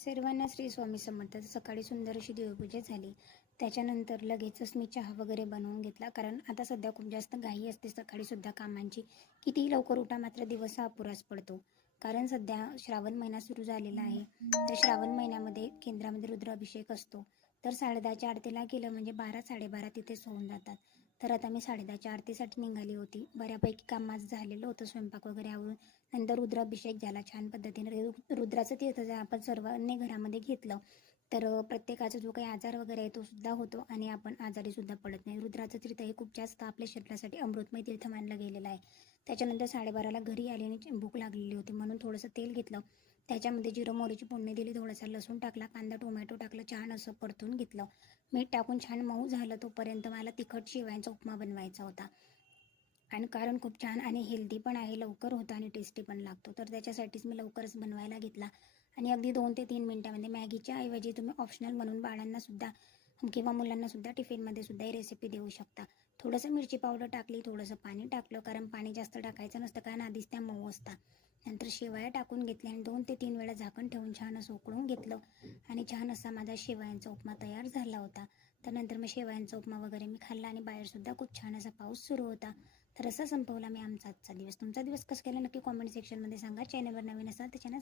सर्वांना श्री स्वामी समर्थ. सकाळी सुंदर अशी देवपूजा झाली. त्याच्यानंतर लगेचच मी चहा वगैरे बनवून घेतला, कारण आता सध्या खूप जास्त घाई असते सकाळीसुद्धा कामांची. कितीही लवकर उठा मात्र दिवस हा अपुराच पडतो, कारण सध्या श्रावण महिना सुरू झालेला आहे. तर श्रावण महिन्यामध्ये केंद्रामध्ये रुद्राभिषेक असतो. तर 10:30च्या आरतीला गेलं म्हणजे 12 साडेबारा तिथेच होऊन जातात. तर आता मी 10:30च्या आरतीसाठी निघाली होती. बऱ्यापैकी काम माझं झालेलं होतं, स्वयंपाक वगैरे आवरून. नंतर रुद्राभिषेक झाला छान पद्धतीने. रुद्राचं तीर्थ जर आपण सर्वांनी घरामध्ये घेतलं तर प्रत्येकाचा जो काही आजार वगैरे आहे तो सुद्धा होतो आणि आपण आजारी सुद्धा पडत नाही. रुद्राचं तीर्थ हे खूप जास्त आपल्या शरीरासाठी अमृतमय तीर्थ मानलं गेलेलं आहे. त्याच्यानंतर 12:30ला घरी आली आणि भूक लागलेली होती, म्हणून थोडंसं तेल घेतलं, त्याच्यामध्ये जिरं मोहरीची फोडणी दिली, थोडासा लसूण टाकला, कांदा टोमॅटो टाकलं, छान असं परतून घेतलं. मीठ टाकून छान मऊ झालं तोपर्यंत मला तिखट शेवयांचा उपमा बनवायचा होता. आणि कारण खूप छान आणि हेल्दी पण आहे, लवकर होतं आणि टेस्टी पण लागतो. तर त्याच्यासाठीच मी लवकरच बनवायला घेतला आणि अगदी 2 ते 3 मिनिटामध्ये. मॅगीच्या ऐवजी तुम्ही ऑप्शनल म्हणून बाळांनासुद्धा किंवा मुलांनासुद्धा टिफिनमध्ये सुद्धा ही रेसिपी देऊ शकता. थोडंसं मिरची पावडर टाकली, थोडंसं पाणी टाकलं, कारण पाणी जास्त टाकायचं नसतं, कारण आधीच त्या मऊ असतात. नंतर शेवया टाकून घेतल्या आणि 2 ते 3 वेळा झाकण ठेवून छान असं उकळून घेतलं आणि छान असा माझा शेवयांचा उपमा तयार झाला होता. त्यानंतर मग शेवयांचा उपमा वगैरे मी खाल्ला आणि बाहेरसुद्धा खूप छान असा पाऊस सुरू होता. तर असा संपवला मी आमचा आजचा दिवस. तुमचा दिवस कसा गेला नक्की कॉमेंट सेक्शनमध्ये सांगा. चॅनलवर नवीन असाल तर चॅनल